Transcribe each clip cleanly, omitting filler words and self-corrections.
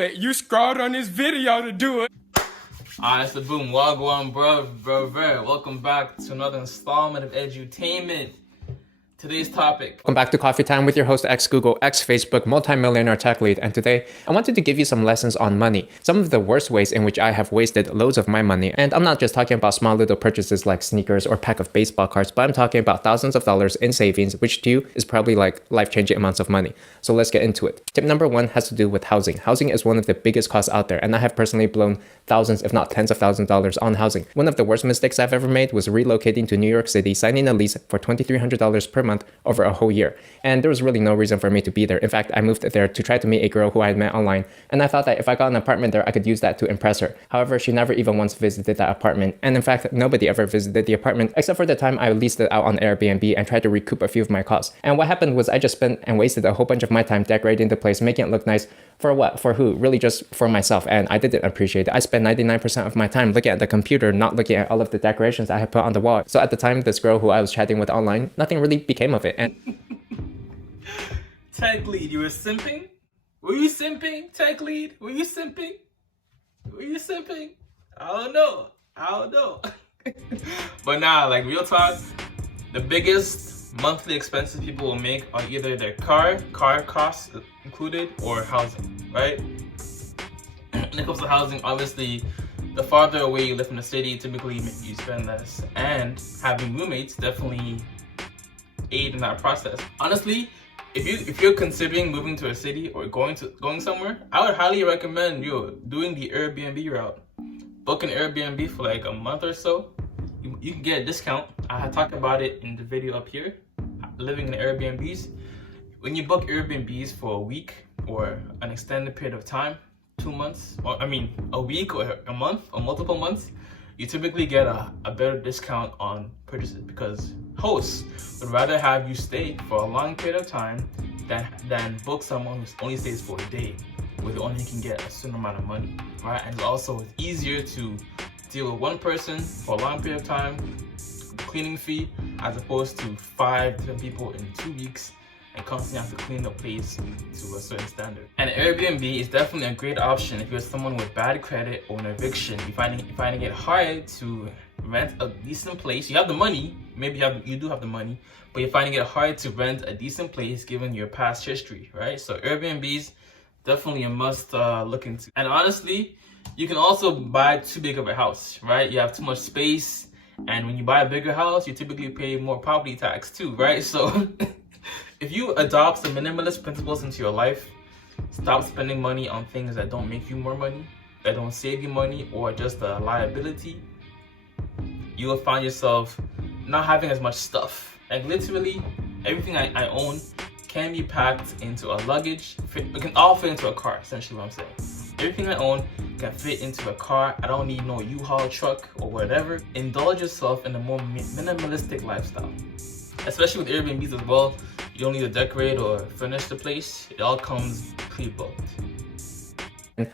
it. You scrolled on this video to do it. Alright, it's the boom. Wagwan, bro. Welcome back to another installment of edutainment. Today's topic. Welcome back to Coffee Time with your host, ex-Google, ex-Facebook, multi-millionaire tech lead. And today, I wanted to give you some lessons on money. Some of the worst ways in which I have wasted loads of my money. And I'm not just talking about small little purchases like sneakers or pack of baseball cards, but I'm talking about thousands of dollars in savings, which to you is probably like life-changing amounts of money. So let's get into it. Tip number one has to do with housing. Housing is one of the biggest costs out there, and I have personally blown thousands, if not tens of thousands of dollars on housing. One of the worst mistakes I've ever made was relocating to New York City, signing a lease for $2,300 per month over a whole year. And there was really no reason for me to be there. In fact, I moved there to try to meet a girl who I had met online, and I thought that if I got an apartment there, I could use that to impress her. However, she never even once visited that apartment, and in fact, nobody ever visited the apartment except for the time I leased it out on Airbnb and tried to recoup a few of my costs. And what happened was I just spent and wasted a whole bunch of my time decorating the place, making it look nice. For what? For who? Really just for myself, and I didn't appreciate it. I spent 99% of my time looking at the computer, not looking at all of the decorations I had put on the wall. So at the time, this girl who I was chatting with online, nothing really became of it. And TechLead, you were simping? Were you simping, TechLead? Were you simping? Were you simping? I don't know. But nah, like real talk, the biggest monthly expenses people will make are either their car costs included, or housing, right? When it comes to housing, obviously, the farther away you live from the city, typically you spend less, and having roommates definitely aid in that process. Honestly, if you're considering moving to a city or going somewhere, I would highly recommend doing the Airbnb route. Book an Airbnb for like a month or so. You can get a discount. I talked about it in the video up here, living in Airbnbs. When you book Airbnbs for a week or an extended period of time, 2 months, or a week or a month or multiple months, you typically get a better discount on purchases, because hosts would rather have you stay for a long period of time than book someone who only stays for a day, where they only can get a certain amount of money, right? And also it's easier to deal with one person for a long period of time, cleaning fee, as opposed to 5 different people in 2 weeks and constantly have to clean the place to a certain standard. And Airbnb is definitely a great option if you're someone with bad credit or an eviction. You're finding it hard to rent a decent place. You have the money, maybe you do have the money, but you're finding it hard to rent a decent place given your past history, right? So Airbnb's definitely a must look into. And honestly, you can also buy too big of a house, right? You have too much space, and when you buy a bigger house, you typically pay more property tax too, right? So if you adopt some minimalist principles into your life, stop spending money on things that don't make you more money, that don't save you money, or just a liability, you will find yourself not having as much stuff. Like literally, everything I own can be packed into a luggage. It can all fit into a car, essentially what I'm saying. Everything I own can fit into a car. I don't need no U-Haul truck or whatever. Indulge yourself in a more minimalistic lifestyle. Especially with Airbnbs as well. You don't need to decorate or furnish the place. It all comes pre-booked.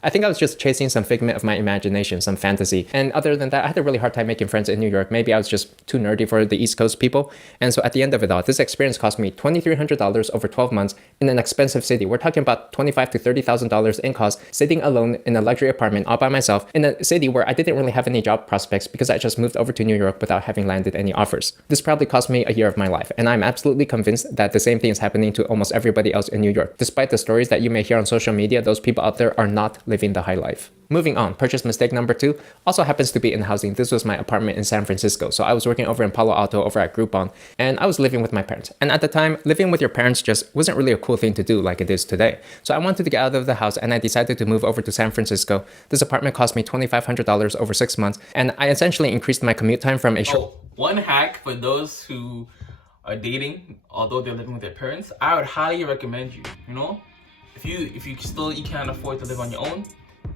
I think I was just chasing some figment of my imagination, some fantasy. And other than that, I had a really hard time making friends in New York. Maybe I was just too nerdy for the East Coast people. And so at the end of it all, this experience cost me $2,300 over 12 months in an expensive city. We're talking about $25,000 to $30,000 in cost, sitting alone in a luxury apartment all by myself in a city where I didn't really have any job prospects because I just moved over to New York without having landed any offers. This probably cost me a year of my life. And I'm absolutely convinced that the same thing is happening to almost everybody else in New York. Despite the stories that you may hear on social media, those people out there are not living the high life. Moving on, purchase mistake number 2 also happens to be in housing. This was my apartment in San Francisco. So I was working over in Palo Alto over at Groupon, and I was living with my parents. And at the time, living with your parents just wasn't really a cool thing to do like it is today. So I wanted to get out of the house, and I decided to move over to San Francisco. This apartment cost me $2,500 over 6 months, and I essentially increased my commute time from a short... One hack for those who are dating, although they're living with their parents, I would highly recommend you if you can't afford to live on your own,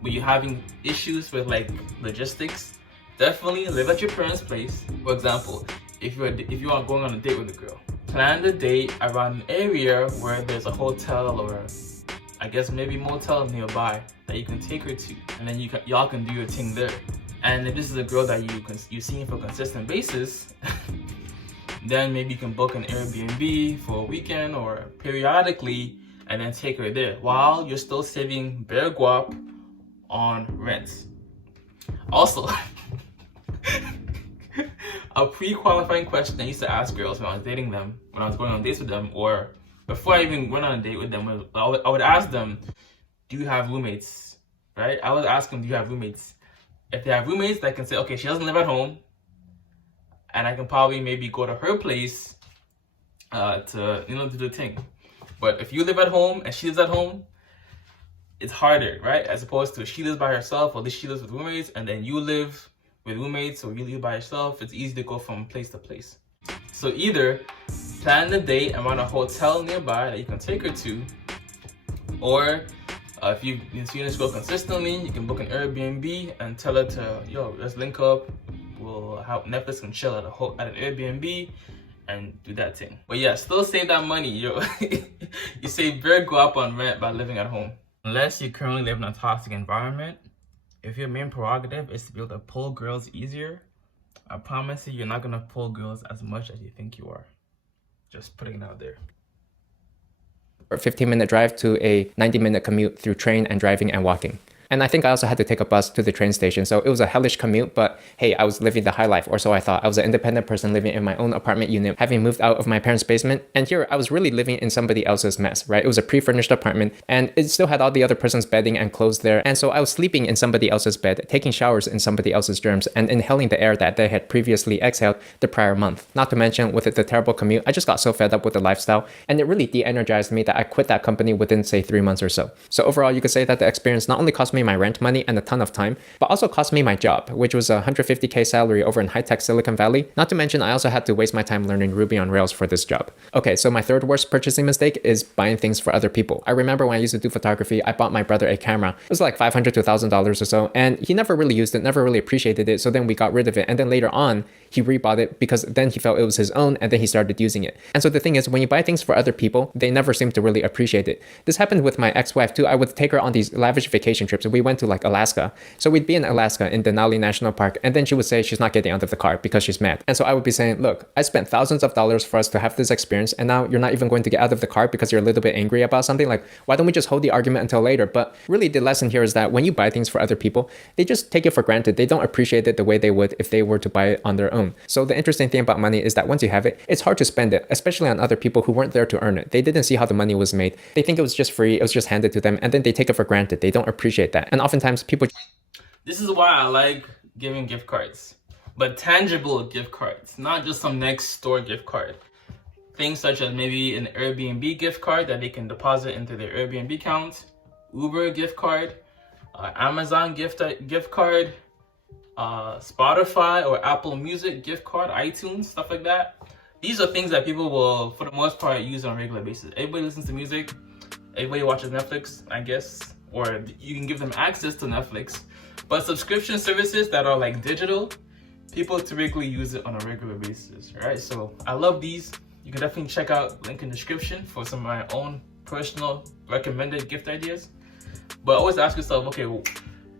but you're having issues with like logistics, definitely live at your parents' place. For example, if you are going on a date with a girl, plan the date around an area where there's a hotel or I guess maybe motel nearby that you can take her to, and then y'all can do your thing there. And if this is a girl that you're seeing for a consistent basis, then maybe you can book an Airbnb for a weekend or periodically and then take her there while you're still saving bare guap on rent. Also, a pre-qualifying question I used to ask girls when I was dating them, when I was going on dates with them, or before I even went on a date with them, I would ask them, do you have roommates? Right? I would ask them, do you have roommates? If they have roommates, I can say, okay, she doesn't live at home, and I can probably maybe go to her place to, you know, do the thing. But if you live at home and she lives at home, it's harder, right? As opposed to if she lives by herself, or at least she lives with roommates, and then you live with roommates, or you live by yourself, it's easy to go from place to place. So either plan the date and run a hotel nearby that you can take her to, or if you've been seeing this girl consistently, you can book an Airbnb and tell her to, yo, let's link up. We'll have Netflix and chill at an Airbnb and do that thing. But yeah, still save that money, yo. You save very go up on rent by living at home. Unless you currently live in a toxic environment, if your main prerogative is to be able to pull girls easier, I promise you, you're not gonna pull girls as much as you think you are. Just putting it out there. A 15-minute drive to a 90-minute commute through train and driving and walking. And I think I also had to take a bus to the train station. So it was a hellish commute, but hey, I was living the high life, or so I thought. I was an independent person living in my own apartment unit, having moved out of my parents' basement. And here I was really living in somebody else's mess, right? It was a pre-furnished apartment, and it still had all the other person's bedding and clothes there. And so I was sleeping in somebody else's bed, taking showers in somebody else's germs, and inhaling the air that they had previously exhaled the prior month. Not to mention, with the terrible commute, I just got so fed up with the lifestyle, and it really de-energized me that I quit that company within, say, 3 months or so. So overall, you could say that the experience not only cost me my rent money and a ton of time, but also cost me my job, which was a $150K salary over in high-tech Silicon Valley. Not to mention, I also had to waste my time learning Ruby on Rails for this job. Okay, so my third worst purchasing mistake is buying things for other people. I remember when I used to do photography, I bought my brother a camera. It was like $500 to $1,000 or so, and he never really used it, never really appreciated it, so then we got rid of it. And then later on, he rebought it because then he felt it was his own, and then he started using it. And so the thing is, when you buy things for other people, they never seem to really appreciate it. This happened with my ex-wife too. I would take her on these lavish vacation trips. We went to like Alaska. So we'd be in Alaska in Denali National Park, and then she would say she's not getting out of the car because she's mad. And so I would be saying, look, I spent thousands of dollars for us to have this experience, and now you're not even going to get out of the car because you're a little bit angry about something. Like, why don't we just hold the argument until later? But really the lesson here is that when you buy things for other people, they just take it for granted. They don't appreciate it the way they would if they were to buy it on their own. So the interesting thing about money is that once you have it, it's hard to spend it, especially on other people who weren't there to earn it. They didn't see how the money was made. They think it was just free, it was just handed to them, and then they take it for granted. They don't appreciate that. And oftentimes people... This is why I like giving gift cards, but tangible gift cards, not just some next door gift card. Things such as maybe an Airbnb gift card that they can deposit into their Airbnb account, Uber gift card, Amazon gift card, Spotify or Apple Music gift card, iTunes, stuff like that. These are things that people will, for the most part, use on a regular basis. Everybody listens to music, everybody watches Netflix, I guess, or you can give them access to Netflix. But subscription services that are like digital, people typically use it on a regular basis, right? So I love these. You can definitely check out link in the description for some of my own personal recommended gift ideas. But always ask yourself, okay,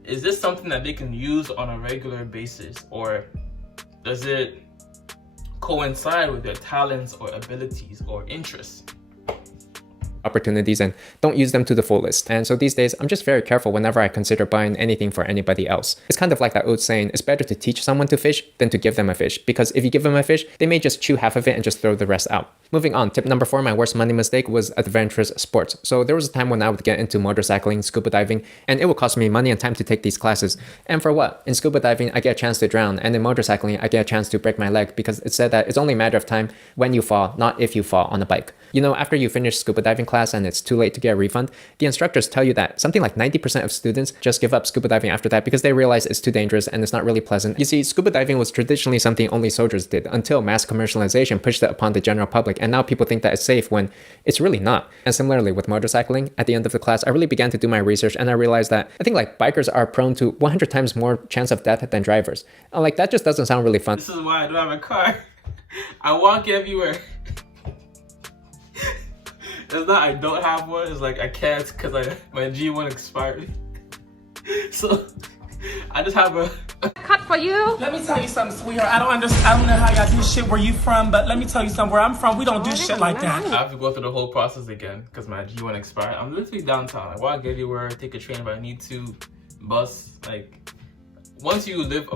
is this something that they can use on a regular basis, or does it coincide with their talents or abilities or interests? Opportunities and don't use them to the fullest. And so these days, I'm just very careful whenever I consider buying anything for anybody else. It's kind of like that old saying, it's better to teach someone to fish than to give them a fish, because if you give them a fish, they may just chew half of it and just throw the rest out. Moving on, tip number 4, my worst money mistake was adventurous sports. So there was a time when I would get into motorcycling, scuba diving, and it would cost me money and time to take these classes. And for what? In scuba diving, I get a chance to drown, and in motorcycling, I get a chance to break my leg, because it said that it's only a matter of time when you fall, not if you fall on a bike. You know, after you finish scuba diving class and it's too late to get a refund, the instructors tell you that something like 90% of students just give up scuba diving after that because they realize it's too dangerous and it's not really pleasant. You see, scuba diving was traditionally something only soldiers did until mass commercialization pushed it upon the general public, and now people think that it's safe when it's really not. And similarly with motorcycling, at the end of the class, I really began to do my research, and I realized that I think like bikers are prone to 100 times more chance of death than drivers. And like that just doesn't sound really fun. This is why I don't have a car. I walk everywhere. It's not I don't have one, it's like I can't because my G1 expired. So I just have a cut for you. Let me tell you something, sweetheart. I don't know how y'all do shit where you from, but let me tell you something. Where I'm from, we don't do shit like that. I have to go through the whole process again because my G1 expired. I'm literally downtown. I walk everywhere, take a train if I need to, bus. Like, once you live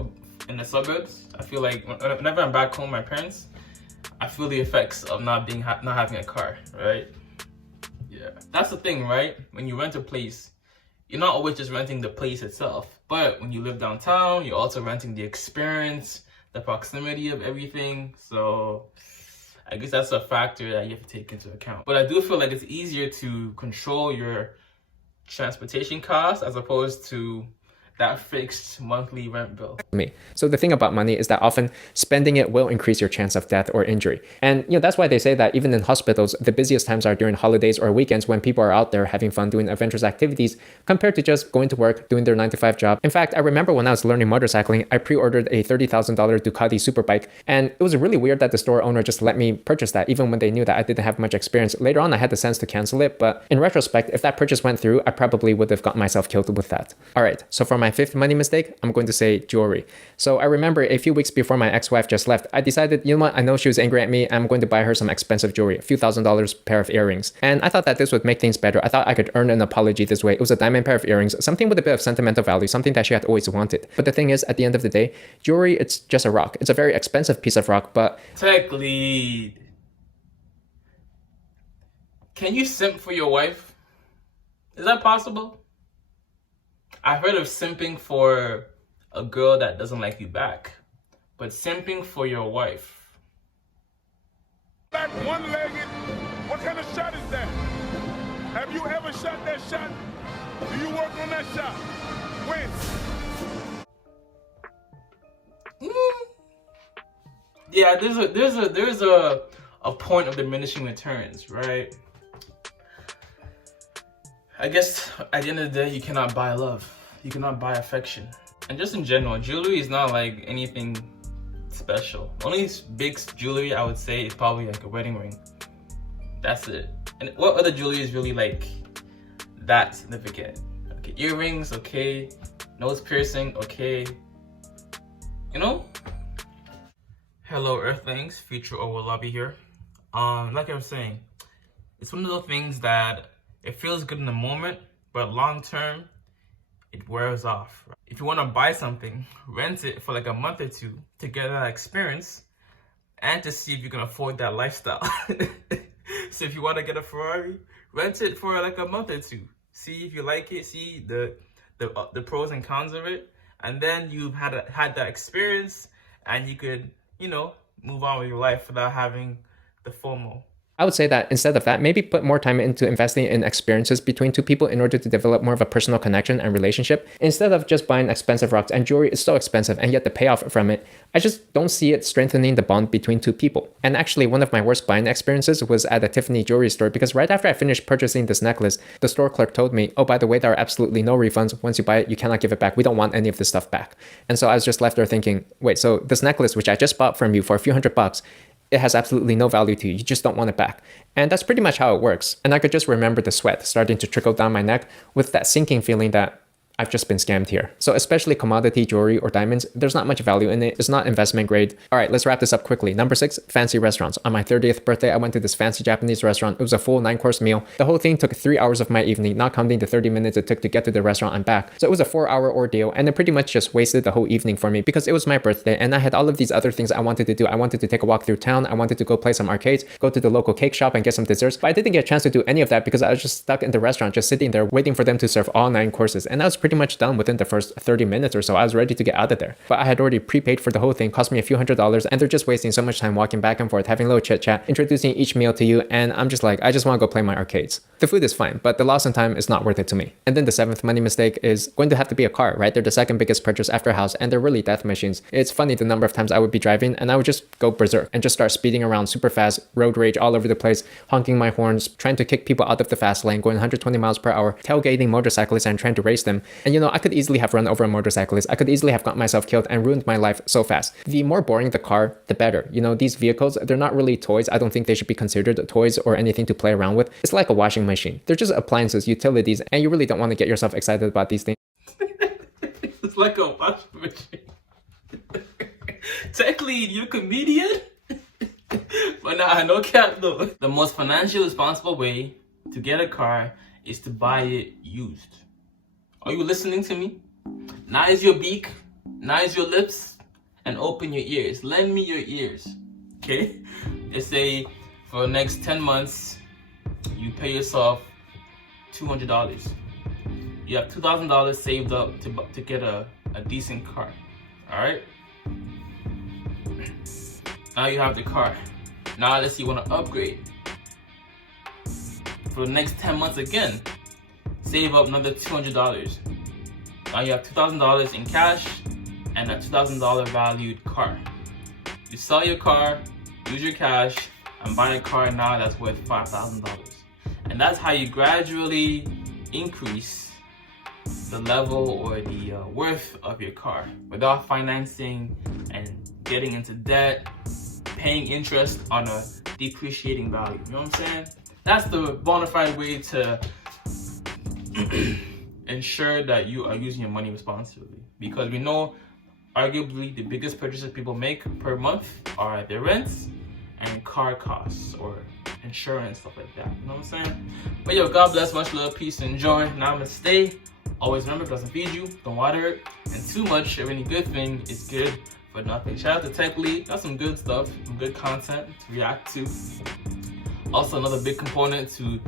in the suburbs, I feel like whenever I'm back home, my parents, I feel the effects of not having a car, right? Yeah, that's the thing, right? When you rent a place, you're not always just renting the place itself, but when you live downtown, you're also renting the experience, the proximity of everything. So I guess that's a factor that you have to take into account. But I do feel like it's easier to control your transportation costs as opposed to that fixed monthly rent bill. So the thing about money is that often spending it will increase your chance of death or injury. And that's why they say that even in hospitals, the busiest times are during holidays or weekends when people are out there having fun doing adventurous activities compared to just going to work, doing their 9-to-5 job. In fact, I remember when I was learning motorcycling, I pre-ordered a $30,000 Ducati Superbike, and it was really weird that the store owner just let me purchase that even when they knew that I didn't have much experience. Later on, I had the sense to cancel it, but in retrospect, if that purchase went through, I probably would have gotten myself killed with that. All right, so for my fifth money mistake, I'm going to say jewelry. So I remember a few weeks before my ex-wife just left, I decided, you know what, I know she was angry at me, I'm going to buy her some expensive jewelry, a few $1,000s pair of earrings. And I thought that this would make things better. I thought I could earn an apology this way. It was a diamond pair of earrings, something with a bit of sentimental value, something that she had always wanted. But the thing is, at the end of the day, jewelry, it's just a rock. It's a very expensive piece of rock, but... TechLead, can you simp for your wife? Is that possible? I've heard of simping for a girl that doesn't like you back, but simping for your wife. That one-legged, what kind of shot is that? Have you ever shot that shot? Do you work on that shot? When? Yeah, there's a point of diminishing returns, right? I guess at the end of the day, you cannot buy love. You cannot buy affection. And just in general, jewelry is not like anything special. Only big jewelry I would say is probably like a wedding ring. That's it. And what other jewelry is really like that significant? Okay, earrings, okay. Nose piercing, okay. You know? Hello Earthlings, future Owolabby here. Like I was saying, it's one of those things that it feels good in the moment, but long term, it wears off. If you want to buy something, rent it for like a month or two to get that experience and to see if you can afford that lifestyle. So if you want to get a Ferrari, rent it for like a month or two. See if you like it, see the pros and cons of it, and then you've had that experience and you could, move on with your life without having the FOMO. I would say that instead of that, maybe put more time into investing in experiences between two people in order to develop more of a personal connection and relationship. Instead of just buying expensive rocks, and jewelry is so expensive, and yet the payoff from it, I just don't see it strengthening the bond between two people. And actually, one of my worst buying experiences was at a Tiffany jewelry store, because right after I finished purchasing this necklace, the store clerk told me, oh, by the way, there are absolutely no refunds. Once you buy it, you cannot give it back. We don't want any of this stuff back. And so I was just left there thinking, wait, so this necklace, which I just bought from you for a few $100s, it has absolutely no value to you. You just don't want it back. And that's pretty much how it works. And I could just remember the sweat starting to trickle down my neck with that sinking feeling that I've just been scammed here. So especially commodity jewelry or diamonds, there's not much value in it. It's not investment grade. All right, let's wrap this up quickly. Number 6, fancy restaurants. On my 30th birthday, I went to this fancy Japanese restaurant. It was a full 9-course meal. The whole thing took 3 hours of my evening, not counting the 30 minutes it took to get to the restaurant and back. So it was a 4-hour ordeal, and it pretty much just wasted the whole evening for me because it was my birthday and I had all of these other things I wanted to do. I wanted to take a walk through town. I wanted to go play some arcades, go to the local cake shop and get some desserts. But I didn't get a chance to do any of that because I was just stuck in the restaurant, just sitting there waiting for them to serve all 9 courses. And I was pretty much done within the first 30 minutes or so. I was ready to get out of there. But I had already prepaid for the whole thing, cost me a few $100s, and they're just wasting so much time walking back and forth, having a little chit chat, introducing each meal to you, and I'm just like, I just want to go play my arcades. The food is fine, but the loss in time is not worth it to me. And then the 7th money mistake is going to have to be a car, right? They're the second biggest purchase after a house, and they're really death machines. It's funny the number of times I would be driving and I would just go berserk and just start speeding around super fast, road rage all over the place, honking my horns, trying to kick people out of the fast lane, going 120 miles per hour, tailgating motorcyclists and trying to race them. And I could easily have run over a motorcyclist. I could easily have got myself killed and ruined my life so fast. The more boring the car, the better. These vehicles, they're not really toys. I don't think they should be considered toys or anything to play around with. It's like a washing machine. They're just appliances, utilities, and you really don't want to get yourself excited about these things. It's like a washing machine. TechLead, you a comedian? But nah, no cap though. The most financially responsible way to get a car is to buy it used. Are you listening to me? Nice your beak, nice your lips, and open your ears. Lend me your ears, okay? Let's say for the next 10 months, you pay yourself $200. You have $2,000 saved up to get a decent car, all right? Now you have the car. Now let's say you want to upgrade. For the next 10 months again, save up another $200. Now you have $2,000 in cash and a $2,000 valued car. You sell your car, use your cash, and buy a car now that's worth $5,000. And that's how you gradually increase the level or the worth of your car without financing and getting into debt, paying interest on a depreciating value. You know what I'm saying? That's the bona fide way to ensure that you are using your money responsibly. Because we know arguably the biggest purchases people make per month are their rents and car costs or insurance, stuff like that. You know what I'm saying? But yo, God bless, much love, peace, and joy. Namaste. Always remember, it doesn't feed you, don't water it, and too much of any good thing is good for nothing. Shout out to TechLead. That's some good stuff, some good content to react to. Also, another big component to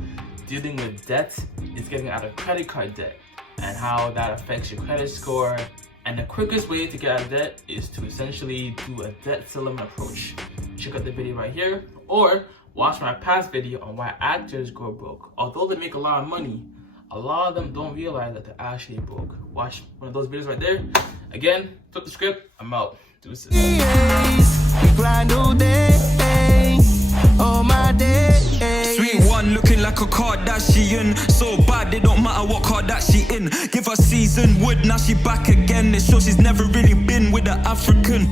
dealing with debt is getting out of credit card debt and how that affects your credit score. And the quickest way to get out of debt is to essentially do a debt settlement approach. Check out the video right here, or watch my past video on why actors go broke. Although they make a lot of money, a lot of them don't realize that they're actually broke. Watch one of those videos right there. Again, flip the script, I'm out. Deuces. Sweet one looking like a Kardashian. So bad, it don't matter what car that she in. Give her seasoned wood, now she back again. It shows she's never really been with an African.